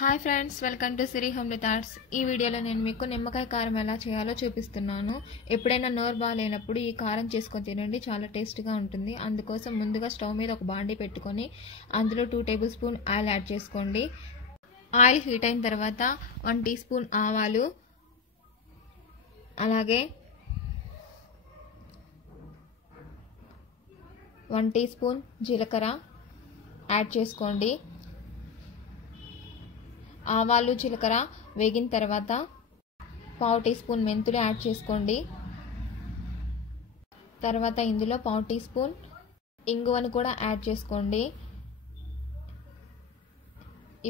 Hi friends, welcome to Siri homely thoughts. ఈ వీడియోలో నేను మీకు నిమ్మకాయ కారం ఎలా చేయాలో చూపిస్తున్నాను. ఎప్పుడైనా నోరు బాగాలేనప్పుడు ఈ కారం చేసుకొని తినండి, చాలా టేస్ట్గా ఉంటుంది. అందుకోసం ముందుగా స్టవ్ మీద ఒక బాండీ పెట్టుకొని అందులో 2 టేబుల్ స్పూన్ ఆయిల్ యాడ్ చేసుకోండి. ఆయిల్ హీట్ అయిన తర్వాత 1 టీ స్పూన్ ఆవాలు, అలాగే 1 టీ స్పూన్ జీలకర్ర యాడ్ చేసుకోండి. ఆవాలు జీలకర్ర వేగిన తర్వాత 1/2 టీ స్పూన్ మెంతులు యాడ్ చేసుకోండి. తర్వాత ఇందులో 1/2 టీ స్పూన్ ఇంగువను కూడా యాడ్ చేసుకోండి.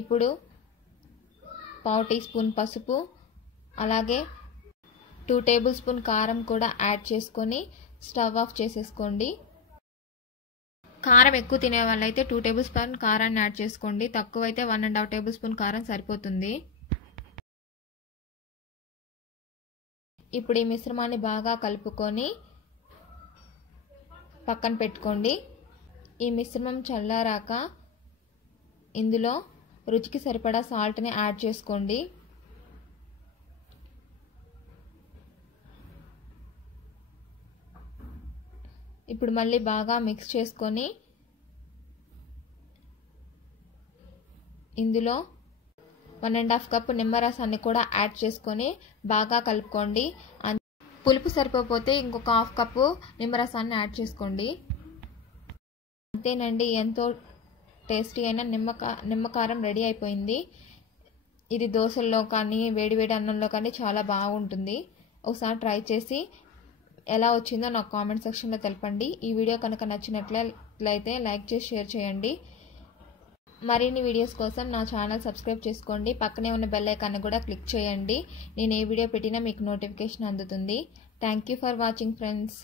ఇప్పుడు 1/2 టీ స్పూన్ పసుపు, అలాగే 2 టేబుల్ స్పూన్ కారం కూడా యాడ్ చేసుకొని స్టవ్ ఆఫ్ చేసేసుకోండి. కారం ఎక్కువ తినే వాళ్ళైతే 2 టేబుల్ స్పూన్ కారాన్ని యాడ్ చేసుకోండి, తక్కువైతే 1.5 టేబుల్ స్పూన్ కారం సరిపోతుంది. ఇప్పుడు ఈ మిశ్రమాన్ని బాగా కలుపుకొని పక్కన పెట్టుకోండి. ఈ మిశ్రమం చల్లారాక ఇందులో రుచికి సరిపడా సాల్ట్ని యాడ్ చేసుకోండి. ఇప్పుడు మళ్ళీ బాగా మిక్స్ చేసుకొని ఇందులో 1.5 కప్పు నిమ్మరసాన్ని కూడా యాడ్ చేసుకొని బాగా కలుపుకోండి. పులుపు సరిపోతే ఇంకొక 1/2 కప్పు నిమ్మరసాన్ని యాడ్ చేసుకోండి. అంతేనండి, ఎంతో టేస్టీ అయిన నిమ్మకారం రెడీ అయిపోయింది. ఇది దోశల్లో కానీ వేడివేడి అన్నంలో కానీ చాలా బాగుంటుంది. ఒకసారి ట్రై చేసి ఎలా వచ్చిందో నాకు కామెంట్ సెక్షన్లో తెలపండి. ఈ వీడియో కనుక నచ్చినట్లయితే లైక్ చేసి షేర్ చేయండి. మరిన్ని వీడియోస్ కోసం నా ఛానల్ సబ్స్క్రైబ్ చేసుకోండి. పక్కనే ఉన్న బెల్ ఐకాన్ని కూడా క్లిక్ చేయండి. నేను ఏ వీడియో పెట్టినా మీకు నోటిఫికేషన్ అందుతుంది. Thank you for watching friends.